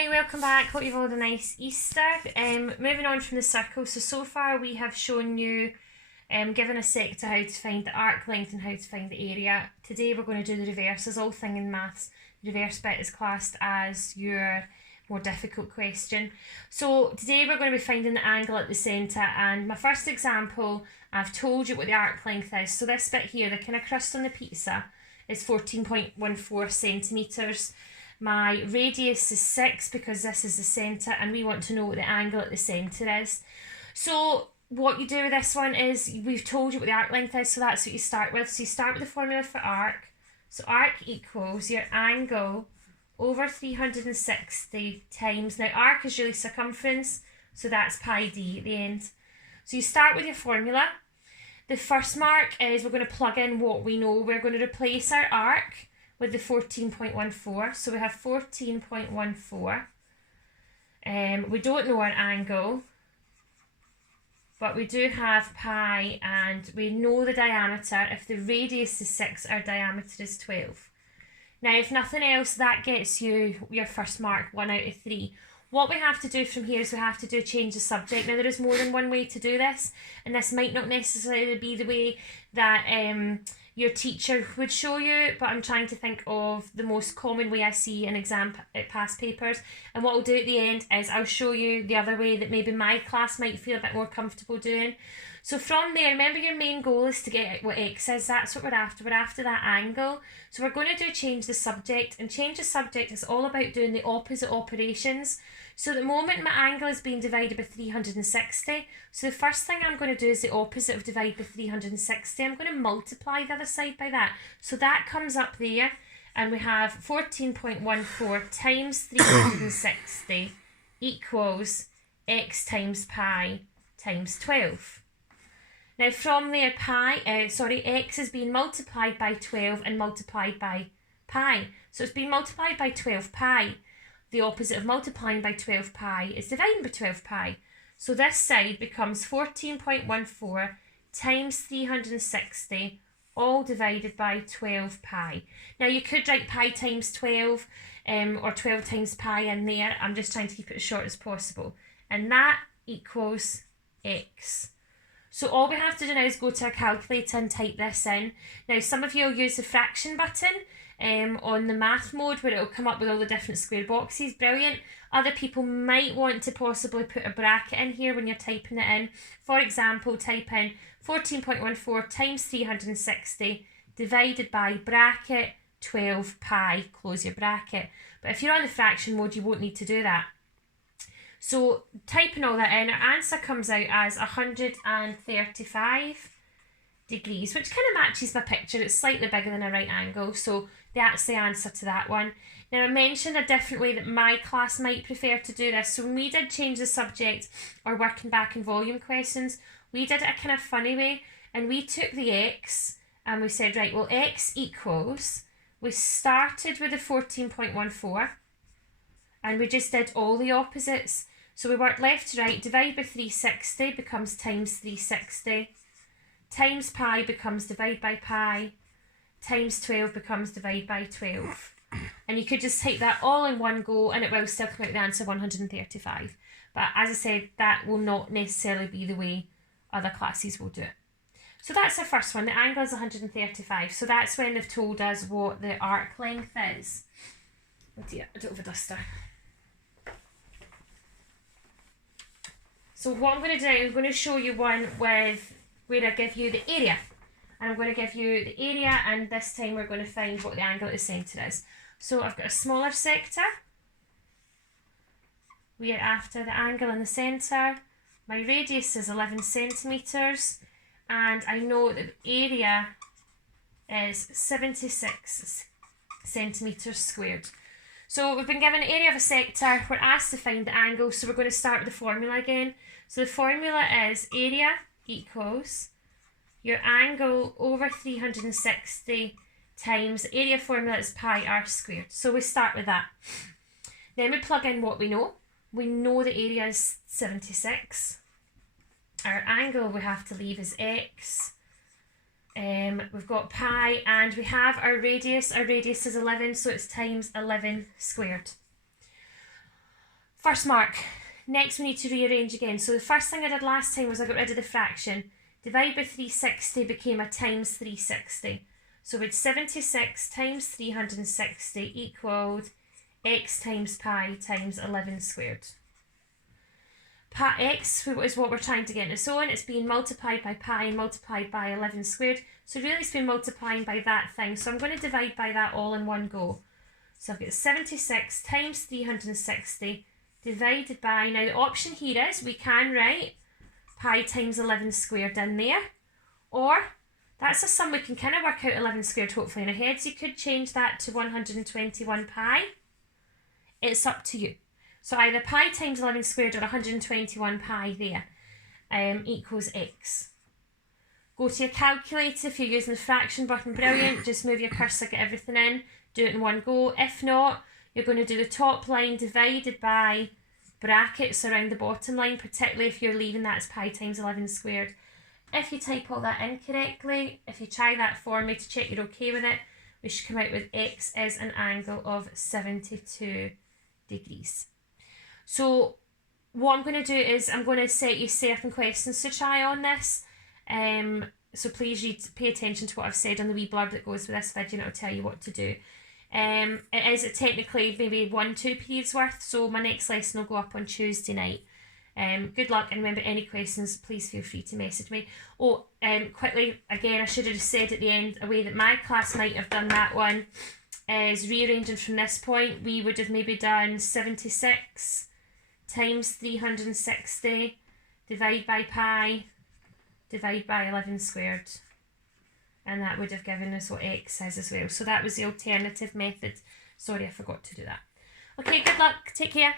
Hi, welcome back. Hope you've all had a nice Easter. Moving on from the circle. So far we have shown you, given a sector, how to find the arc length and how to find the area. Today we're going to do the reverse. As all thing in maths, the reverse bit is classed as your more difficult question. So today we're going to be finding the angle at the centre, and my first example, I've told you what the arc length is. So this bit here, the kind of crust on the pizza, is 14.14 centimetres. My radius is 6 because this is the centre and we want to know what the angle at the centre is. So what you do with this one is, we've told you what the arc length is, so that's what you start with. So you start with the formula for arc. So arc equals your angle over 360 times, now arc is really circumference, so that's pi d at the end. So you start with your formula. The first mark is we're going to plug in what we know. We're going to replace our arc with the 14.14. So we have 14.14. We don't know our angle, but we do have pi, and we know the diameter. If the radius is 6, our diameter is 12. Now, if nothing else, that gets you your first mark, 1 out of 3. What we have to do from here is we have to change the subject. Now, there is more than one way to do this, and this might not necessarily be the way that your teacher would show you, but I'm trying to think of the most common way I see in exam past papers. And what I'll do at the end is I'll show you the other way that maybe my class might feel a bit more comfortable doing. So from there, remember your main goal is to get what x is. That's what we're after. We're after that angle. So we're going to change the subject, and change the subject is all about doing the opposite operations. So at the moment my angle is being divided by 360. So the first thing I'm going to do is the opposite of divide by 360. I'm going to multiply the other side by that. So that comes up there, and we have 14.14 times 360 equals x times pi times 12. Now from there, x is being multiplied by 12 and multiplied by pi. So it's being multiplied by 12 pi. The opposite of multiplying by 12 pi is dividing by 12 pi. So this side becomes 14.14 times 360, all divided by 12 pi. Now you could write pi times 12 or 12 times pi in there. I'm just trying to keep it as short as possible. And that equals x. So all we have to do now is go to our calculator and type this in. Now some of you will use the fraction button on the math mode, where it will come up with all the different square boxes. Brilliant. Other people might want to possibly put a bracket in here when you're typing it in. For example, type in 14.14 times 360 divided by bracket 12 pi, close your bracket. But if you're on the fraction mode, you won't need to do that. So typing all that in, our answer comes out as 135 degrees, which kind of matches my picture. It's slightly bigger than a right angle, so that's the answer to that one. Now, I mentioned a different way that my class might prefer to do this. So when we did change the subject or working back in volume questions, we did it a kind of funny way, and we took the x and we said, right, well, x equals, we started with the 14.14 and we just did all the opposites. So we worked left to right. Divide by 360 becomes times 360. Times pi becomes divide by pi. Times 12 becomes divide by 12. And you could just take that all in one go, and it will still come out the answer 135. But as I said, that will not necessarily be the way other classes will do it. So that's the first one. The angle is 135. So that's when they've told us what the arc length is. Oh dear, I don't have a duster. So what I'm going to do, I'm going to show you one with where I give you the area. And I'm going to give you the area, and this time we're going to find what the angle at the centre is. So I've got a smaller sector. We are after the angle in the centre. My radius is 11 centimetres, and I know that the area is 76 centimetres squared. So we've been given the area of a sector, we're asked to find the angle, so we're going to start with the formula again. So the formula is area equals your angle over 360 times the area formula is pi r squared. So we start with that. Then we plug in what we know. We know the area is 76. Our angle we have to leave is x. We've got pi, and we have our radius. Our radius is 11, so it's times 11 squared. first mark. Next we need to rearrange again. So the first thing I did last time was I got rid of the fraction. Divide by 360 became a times 360. So with 76 times 360 equaled x times pi times 11 squared. Pi x is what we're trying to get in its own. It's being multiplied by pi and multiplied by 11 squared. So really it's been multiplying by that thing. So I'm going to divide by that all in one go. So I've got 76 times 360 divided by, now the option here is we can write pi times 11 squared in there, or that's a sum we can kind of work out 11 squared hopefully in our heads. You could change that to 121 pi. It's up to you. So either pi times 11 squared or 121 pi there equals x. Go to your calculator. If you're using the fraction button, brilliant. Just move your cursor, get everything in, do it in one go. If not, you're going to do the top line divided by brackets around the bottom line, particularly if you're leaving that as pi times 11 squared. If you type all that in correctly, if you try that for me to check you're okay with it, we should come out with x is an angle of 72 degrees. So what I'm going to do is I'm going to set you certain questions to try on this. So please pay attention to what I've said on the wee blurb that goes with this video, and it'll tell you what to do. It is technically maybe 1-2 periods worth, so my next lesson will go up on Tuesday night. Good luck, and remember, any questions, please feel free to message me. Oh, quickly, again, I should have just said at the end, a way that my class might have done that one is rearranging from this point. We would have maybe done 76 times 360, divide by pi, divide by 11 squared. And that would have given us what x is as well. So that was the alternative method. Sorry, I forgot to do that. Okay, good luck. Take care.